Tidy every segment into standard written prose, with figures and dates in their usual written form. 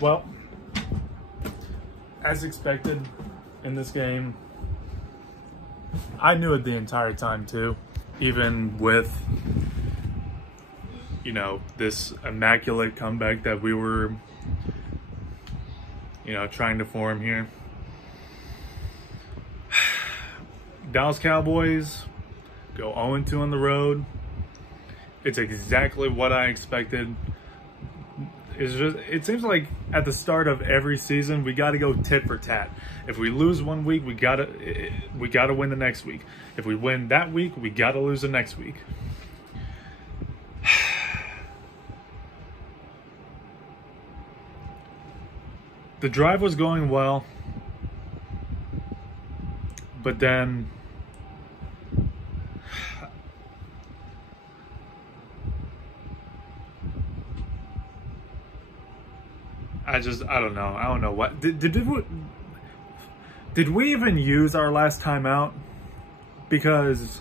Well, as expected in this game, I knew it the entire time too, even with, you know, this immaculate comeback that we were, you know, trying to form here. Dallas Cowboys go 0-2 on the road. It's exactly what I expected. It seems like at the start of every season, we got to go tit for tat. If we lose one week, we gotta win the next week. If we win that week, we gotta lose the next week. The drive was going well, but then I don't know. I don't know what did we even use our last timeout? Because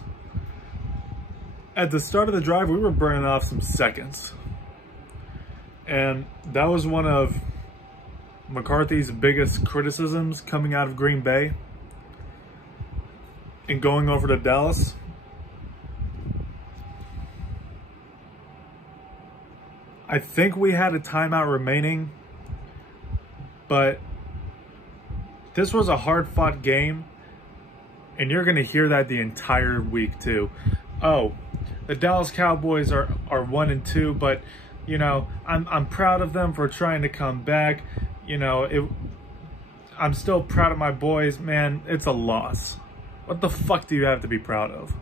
at the start of the drive, we were burning off some seconds, and that was one of McCarthy's biggest criticisms coming out of Green Bay and going over to Dallas. I think we had a timeout remaining, but this was a hard-fought game, and you're going to hear that the entire week too. Oh, the Dallas Cowboys are 1-2, but you know, I'm proud of them for trying to come back. You know, I'm still proud of my boys. Man, it's a loss. What the fuck do you have to be proud of?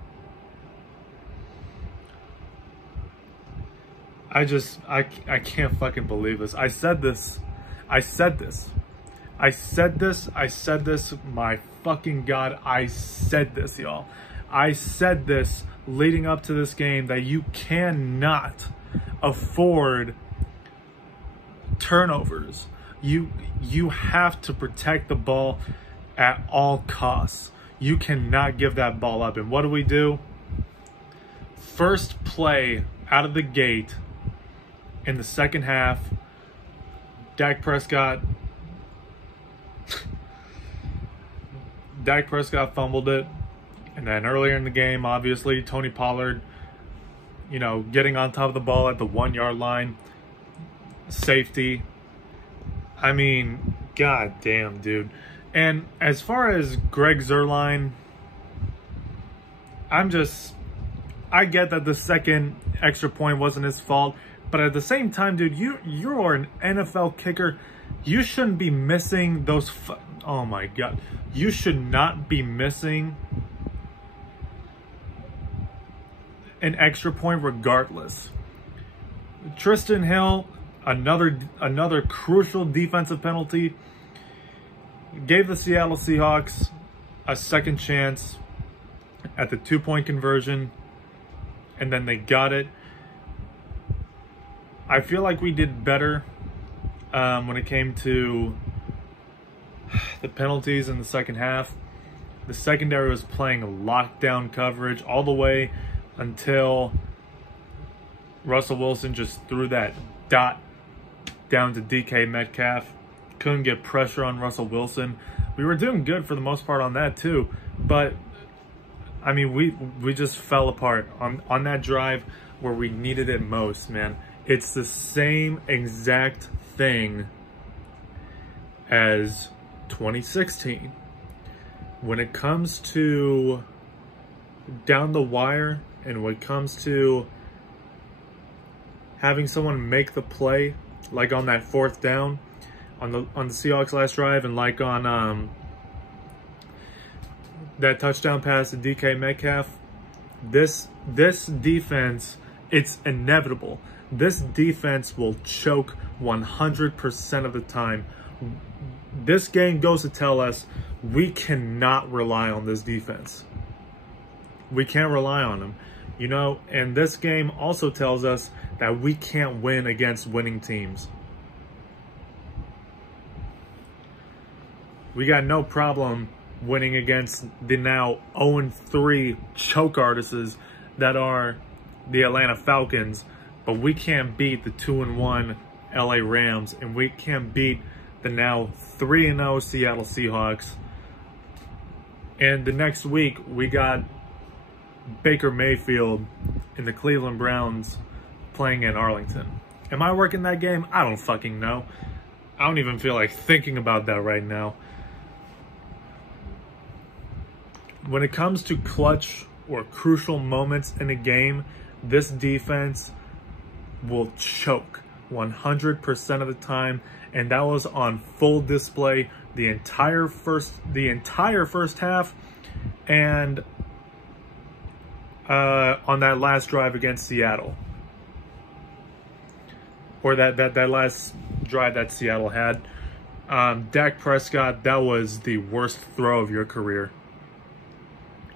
I can't fucking believe this. I said this, my fucking God, I said this, y'all. I said this leading up to this game, that you cannot afford turnovers. You have to protect the ball at all costs. You cannot give that ball up. And what do? First play out of the gate in the second half, Dak Prescott fumbled it. And then earlier in the game, obviously, Tony Pollard, you know, getting on top of the ball at the 1-yard line. Safety. I mean, god damn, dude. And as far as Greg Zuerlein, I get that the second extra point wasn't his fault, but at the same time, dude, you are an NFL kicker. You shouldn't be missing those. Oh my God, you should not be missing an extra point regardless. Tristan Hill, another crucial defensive penalty, gave the Seattle Seahawks a second chance at the 2-point conversion, and then they got it. I feel like we did better when it came to the penalties in the second half. The secondary was playing lockdown coverage all the way until Russell Wilson just threw that dot down to DK Metcalf. Couldn't get pressure on Russell Wilson. We were doing good for the most part on that too, but I mean, we just fell apart on that drive where we needed it most, man. It's the same exact thing as 2016. When it comes to down the wire and when it comes to having someone make the play, like on that 4th down on the Seahawks last drive, and like on that touchdown pass to DK Metcalf, this defense, it's inevitable. This defense will choke 100% of the time. This game goes to tell us we cannot rely on this defense. We can't rely on them. You know, and this game also tells us that we can't win against winning teams. We got no problem winning against the now 0-3 choke artists that are the Atlanta Falcons, but we can't beat the 2-1 LA Rams, and we can't beat the now 3-0 Seattle Seahawks. And the next week, we got Baker Mayfield and the Cleveland Browns playing in Arlington. Am I working that game? I don't fucking know. I don't even feel like thinking about that right now. When it comes to clutch or crucial moments in a game, this defense will choke 100% of the time, and that was on full display the entire first half, and on that last drive against Seattle, or that last drive that Seattle had. Dak Prescott, that was the worst throw of your career.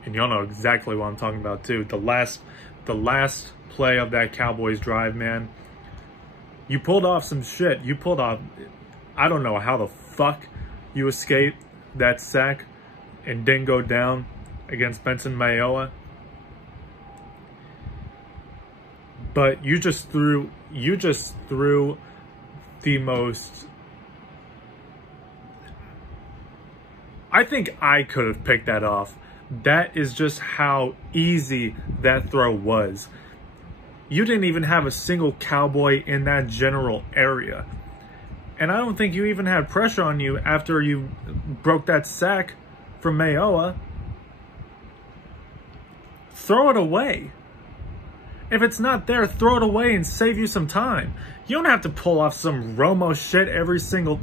And y'all know exactly what I'm talking about too. The last play of that Cowboys drive, man. You pulled off some shit. You pulled off, I don't know how the fuck you escaped that sack and didn't go down against Benson Mayowa. But you just threw the most, I think I could have picked that off. That is just how easy that throw was. You didn't even have a single Cowboy in that general area. And I don't think you even had pressure on you after you broke that sack from Mayowa. Throw it away. If it's not there, throw it away and save you some time. You don't have to pull off some Romo shit every single...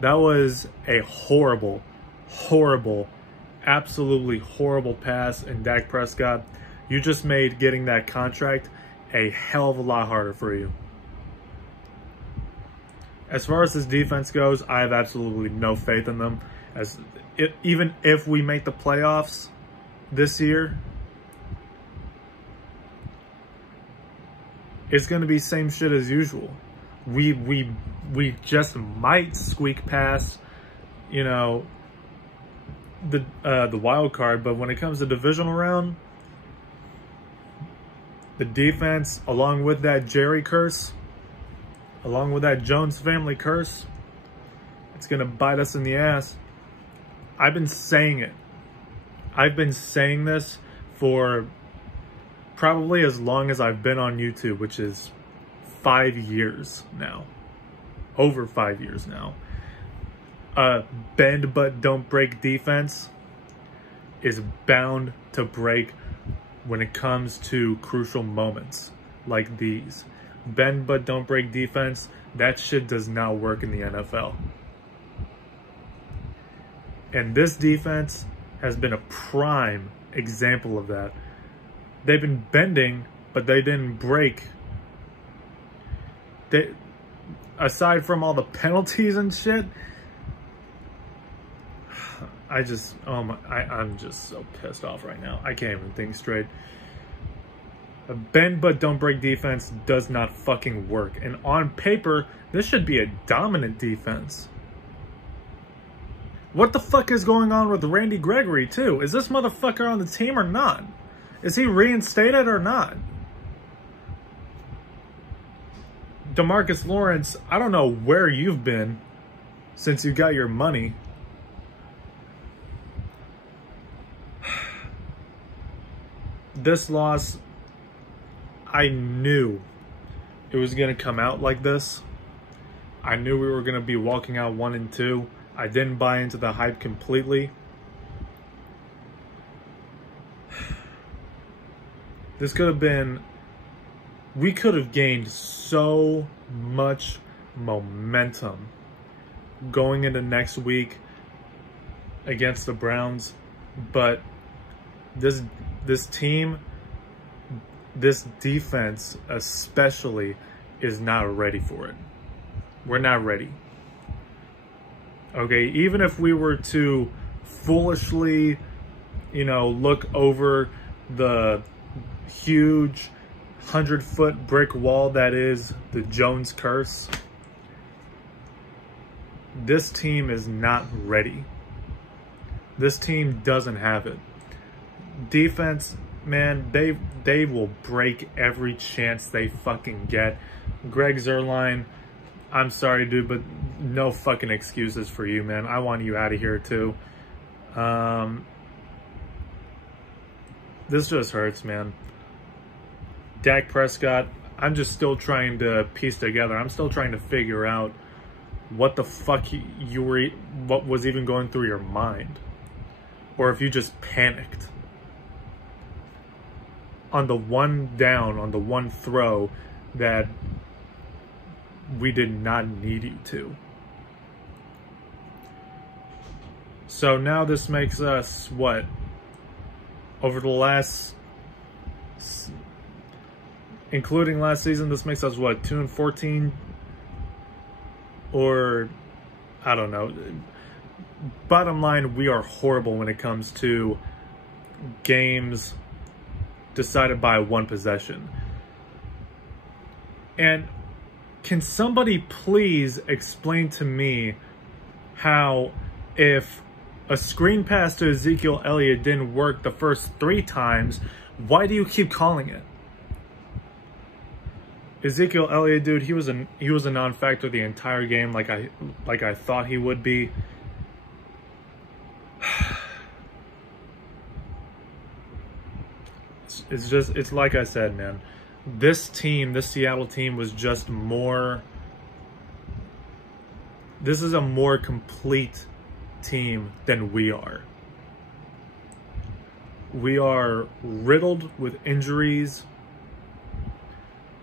That was a horrible, absolutely horrible pass, and Dak Prescott, you just made getting that contract a hell of a lot harder for you. As far as this defense goes, I have absolutely no faith in them. Even if we make the playoffs this year, it's going to be same shit as usual. We just might squeak past, you know, the wild card, but when it comes to divisional round, the defense, along with that Jerry curse, along with that Jones family curse, it's gonna bite us in the ass. I've been saying it. I've been saying this for probably as long as I've been on YouTube, which is 5 years now. Over 5 years now. Bend but don't break defense is bound to break when it comes to crucial moments like these. Bend but don't break defense, that shit does not work in the NFL. And this defense has been a prime example of that. They've been bending, but they didn't break. Aside from all the penalties and shit, I'm just so pissed off right now. I can't even think straight. A bend but don't break defense does not fucking work. And on paper, this should be a dominant defense. What the fuck is going on with Randy Gregory too? Is this motherfucker on the team or not? Is he reinstated or not? DeMarcus Lawrence, I don't know where you've been since you got your money. This loss, I knew it was going to come out like this. I knew we were going to be walking out 1-2. I didn't buy into the hype completely. This could have been... We could have gained so much momentum going into next week against the Browns, but this team, this defense especially, is not ready for it. We're not ready. Okay, even if we were to foolishly, you know, look over the huge 100-foot brick wall that is the Jones curse, this team is not ready. This team doesn't have it. Defense, man, they will break every chance they fucking get. Greg Zuerlein, I'm sorry, dude, but no fucking excuses for you, man. I want you out of here, too. This just hurts, man. Dak Prescott, I'm just still trying to piece together. I'm still trying to figure out what the fuck what was even going through your mind. Or if you just panicked. On the one down, on the one throw that we did not need you to. So now this makes us, what? Over the last, including last season, this makes us, what, 2-14? Or, I don't know. Bottom line, we are horrible when it comes to games decided by one possession. And can somebody please explain to me how, if a screen pass to Ezekiel Elliott didn't work the first 3 times, why do you keep calling it? Ezekiel Elliott, dude, he was a non-factor the entire game, like I thought he would be. It's like I said, man. This team, this Seattle team, was just more. This is a more complete team than we are. We are riddled with injuries.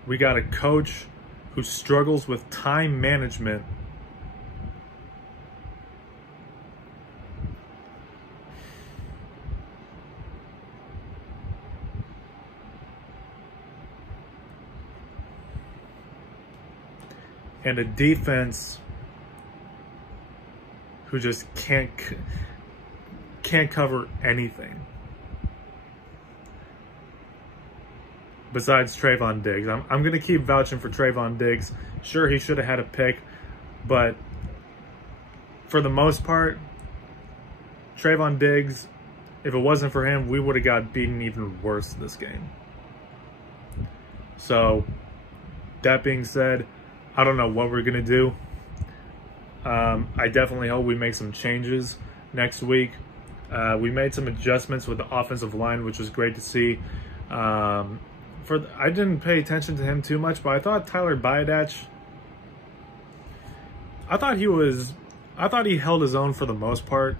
We got a coach who struggles with time management. And a defense who just can't cover anything besides Trayvon Diggs. I'm going to keep vouching for Trayvon Diggs. Sure, he should have had a pick, but for the most part, Trayvon Diggs, if it wasn't for him, we would have got beaten even worse this game. So, that being said, I don't know what we're going to do. I definitely hope we make some changes next week. We made some adjustments with the offensive line, which was great to see. I didn't pay attention to him too much, but I thought Tyler Biadasz, I thought he held his own for the most part.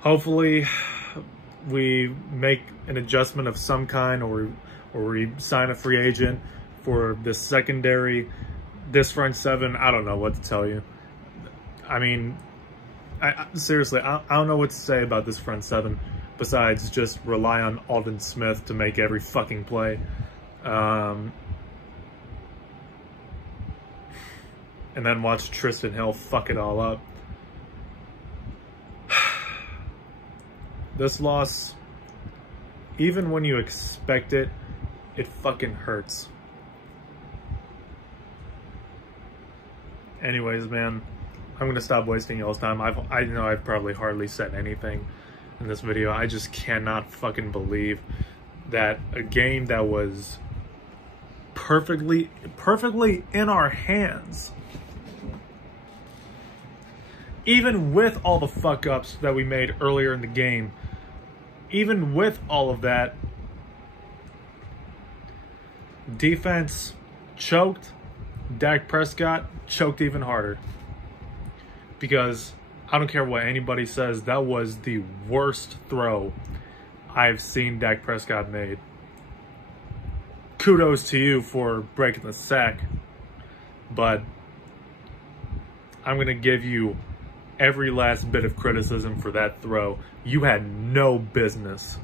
Hopefully we make an adjustment of some kind, or we sign a free agent for this secondary, this front seven. I don't know what to tell you. I mean, seriously, I don't know what to say about this front seven besides just rely on Aldon Smith to make every fucking play. And then watch Tristan Hill fuck it all up. This loss, even when you expect it, it fucking hurts. Anyways, man, I'm gonna stop wasting y'all's time. I know I've probably hardly said anything in this video. I just cannot fucking believe that a game that was perfectly in our hands, even with all the fuck ups that we made earlier in the game, even with all of that, defense choked. Dak Prescott choked even harder. Because I don't care what anybody says, that was the worst throw I've seen Dak Prescott made. Kudos to you for breaking the sack, but I'm going to give you every last bit of criticism for that throw. You had no business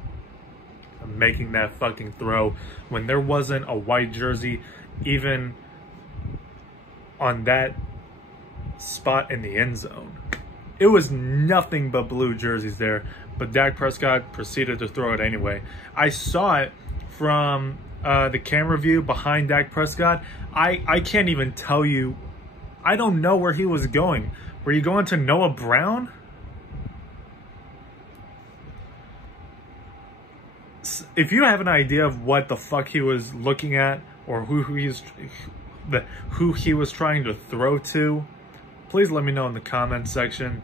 making that fucking throw when there wasn't a white jersey even on that spot in the end zone. It was nothing but blue jerseys there, but Dak Prescott proceeded to throw it anyway. I saw it from the camera view behind Dak Prescott. I can't even tell you. I don't know where he was going. Were you going to Noah Brown? if you have an idea of what the fuck he was looking at, or who he was trying to throw to, please let me know in the comments section.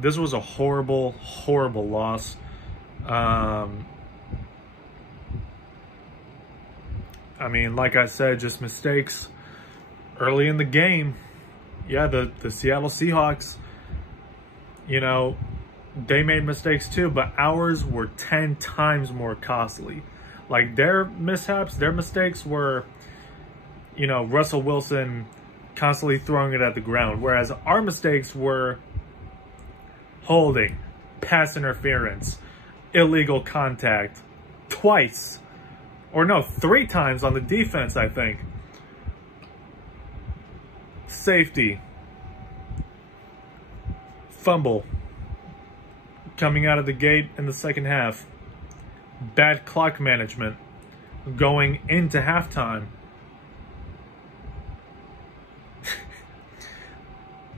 This was a horrible, horrible loss. I mean, like I said, just mistakes early in the game. Yeah, the Seattle Seahawks, you know, they made mistakes too, but ours were 10 times more costly. Like, their mishaps, their mistakes were, you know, Russell Wilson constantly throwing it at the ground, whereas our mistakes were holding, pass interference, illegal contact, twice, or no, 3 times on the defense, I think. Safety, fumble, coming out of the gate in the second half, bad clock management going into halftime.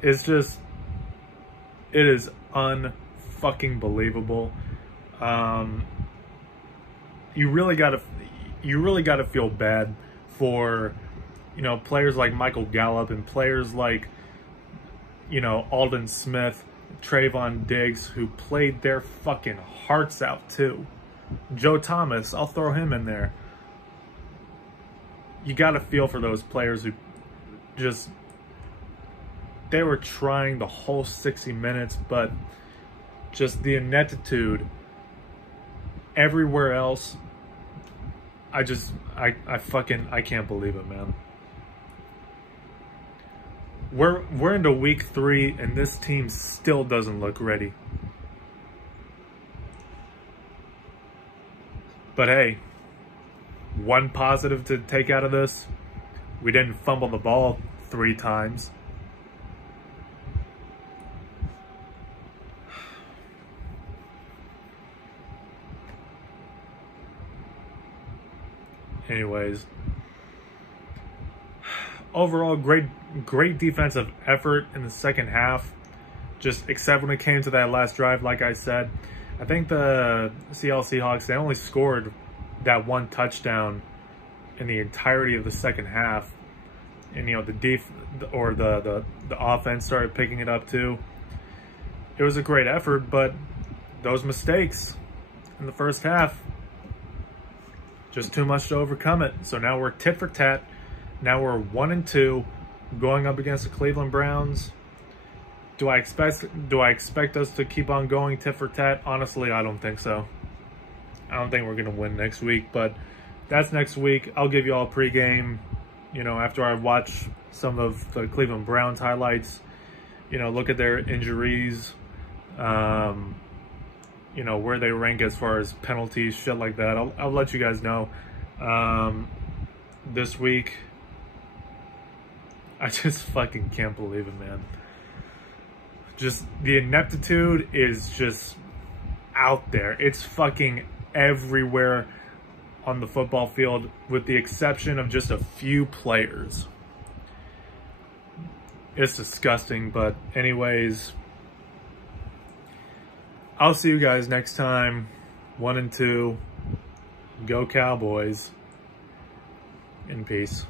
It's just, it is unfucking believable. You really gotta feel bad for, you know, players like Michael Gallup and players like, you know, Aldon Smith, Trayvon Diggs, who played their fucking hearts out too. Joe Thomas, I'll throw him in there. You gotta feel for those players who just, they were trying the whole 60 minutes, but just the ineptitude everywhere else. I can't believe it, man. We're into week 3 and this team still doesn't look ready. But hey, one positive to take out of this: we didn't fumble the ball 3 times. Anyways, overall, great defensive effort in the second half. Just except when it came to that last drive, like I said, I think the Seattle Seahawks, they only scored that 1 touchdown in the entirety of the second half. And, you know, the offense started picking it up too. It was a great effort, but those mistakes in the first half, just too much to overcome it. So now we're tit for tat. Now we're 1-2 going up against the Cleveland Browns. Do I expect us to keep on going tit for tat? Honestly, I don't think so. I don't think we're going to win next week, but that's next week. I'll give you all a pregame, you know, after I watch some of the Cleveland Browns highlights, you know, look at their injuries, you know, where they rank as far as penalties, shit like that. I'll let you guys know. This week, I just fucking can't believe it, man. Just the ineptitude is just out there. It's fucking everywhere on the football field, with the exception of just a few players. It's disgusting, but anyways, I'll see you guys next time. 1-2. Go Cowboys. In peace.